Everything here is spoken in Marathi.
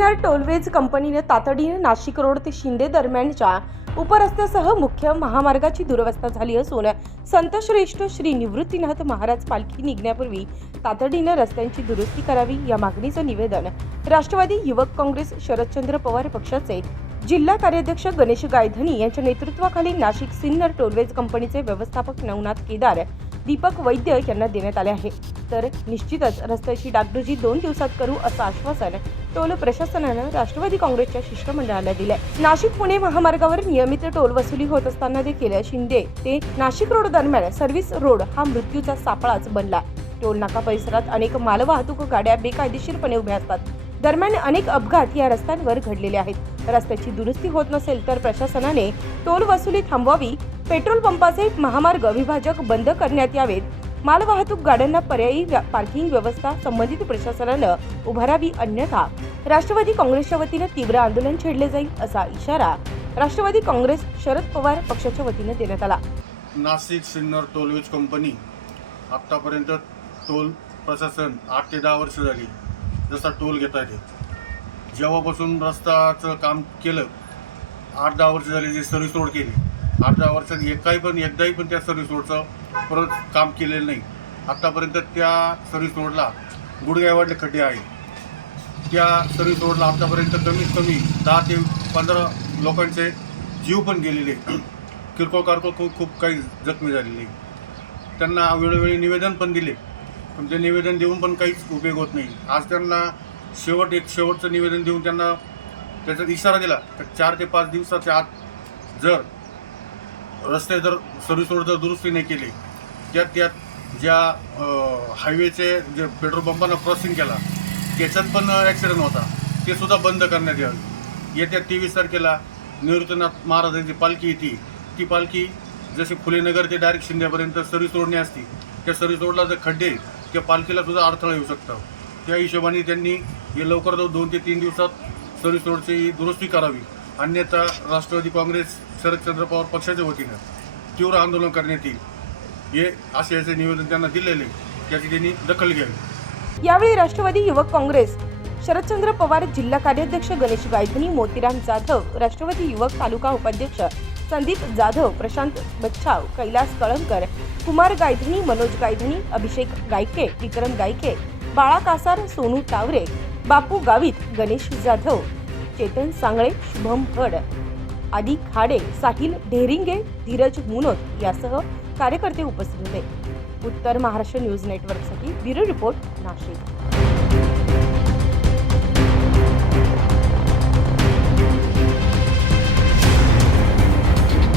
सिन्नर टोलवेज कंपनीने तातडीने नाशिक रोड ते शिंदे दरम्यानच्या उपरस्त्यासह मुख्य महामार्गाची दुरवस्था झाली असून संतश्रेष्ठ श्री निवृत्तीनाथ महाराज पालखी निघण्यापूर्वी तातडीने रस्त्यांची दुरुस्ती करावी या मागणीचं निवेदन राष्ट्रवादी युवक काँग्रेस शरदचंद्र पवार पक्षाचे जिल्हा कार्याध्यक्ष गणेश गायधनी यांच्या नेतृत्वाखाली नाशिक सिन्नर टोलवेज कंपनीचे व्यवस्थापक नवनाथ केदार दीपक वैद्य यांना देण्यात आले आहे। तर निश्चितच रस्त्याची डागडुजी 2 दिवसात करू असं आश्वासन टोल प्रशासनानं राष्ट्रवादी काँग्रेसच्या शिष्टमंडळाला दिले। नाशिक पुणे महामार्गावर नियमित टोल वसुली होत असताना देखील शिंदे ते नाशिक रोड दरम्यान सर्व्हिस रोड हा मृत्यूचा सापळाच बनला। टोल नाका परिसरात अनेक मालवाहतूक गाड्या बेकायदेशीरपणे उभ्या असतात। दरम्यान अनेक अपघात या रस्त्यांवर घडलेले आहेत। रस्त्याची दुरुस्ती होत नसेल तर प्रशासनाने टोल वसुली थांबवावी, पेट्रोल पंपाचे महामार्ग विभाजक बंद करण्यात यावेत, मालवाहतूक गाड्यांना पर्यायी पार्किंग व्यवस्था संबंधित प्रशासनानं उभारावी, अन्यथा राष्ट्रवादी काँग्रेसच्या वतीने तीव्र आंदोलन छेडले जाईल असा इशारा राष्ट्रवादी काँग्रेस शरद पवार पक्षाच्या वतीने देण्यात आला। नाशिक सिन्नर टोलवेज कंपनी आतापर्यंत टोल प्रशासन 8 ते 10 वर्ष झाली जसा टोल घेता येते। जेव्हापासून रस्त्याचं काम केलं 8-10 वर्ष झाली, जी सर्व्हिस रोड केली 8-10 वर्षात एकदाही पण त्या सर्व्हिस रोडचं परत काम केलेलं नाही। आतापर्यंत त्या सर्व्हिस रोडला गुडघ्यावाढले खड्डे आहेत। त्या सर्व्हिस रोडला आतापर्यंत कमीत कमी 10 ते 15 लोकांचे जीव पण गेलेले, किरकोळ कारकोळ खूप काही जखमी झालेले। त्यांना वेळोवेळी निवेदन पण दिले, पण ते निवेदन देऊन पण काहीच उपयोग होत नाही। आज त्यांना शेवटचं निवेदन देऊन त्यांना त्याचा इशारा दिला तर 4 ते 5 दिवसाच्या आत जर रस्ते सर्व्हिस रोड दुरुस्ती नाही केली, त्यात ज्या हायवेचे जे पेट्रोल पंपांना क्रॉसिंग केला त्याच्यात पण ॲक्सिडेंट होता, ते सुद्धा बंद करण्यात यावे। येत्या 23 तारखेला निवृत्तीनाथ महाराजांची पालखी येते, ती पालखी जसे फुलेनगर ते डायरेक्ट शिंद्यापर्यंत सर्व्हिस रोडने असते। त्या सर्व्हिस रोडला जर खड्डे त्या पालखीला सुद्धा अडथळा येऊ शकतो। त्या हिशोबाने त्यांनी हे लवकर 2 ते 3 दिवसात सर्व्हिस रोडची दुरुस्ती करावी, अन्यथा राष्ट्रवादी काँग्रेस शरदचंद्र पवार पक्षाच्या वतीनं तीव्र आंदोलन करण्यात येईल, हे असे निवेदन त्यांना दिलेले, त्याची त्यांनी दखल घ्यावी। यावेळी राष्ट्रवादी युवक काँग्रेस शरदचंद्र पवार जिल्हा कार्याध्यक्ष गणेश गायधनी, मोतीराम जाधव, राष्ट्रवादी युवक तालुका उपाध्यक्ष संदीप जाधव, प्रशांत बच्छाव, कैलास कळंकर, कुमार गायधनी, मनोज गायधनी, अभिषेक गायके, विक्रम गायके, बाळा कासार, सोनू टावरे, बापू गावित, गणेश जाधव, चेतन सांगळे, शुभम हड, आदी खाडे, साहिल ढेरिंगे, धीरज मुनोत यासह कार्यकर्ते उपस्थित होते। उत्तर महाराष्ट्र न्यूज नेटवर्कसाठी ब्युरो रिपोर्ट, नाशिक।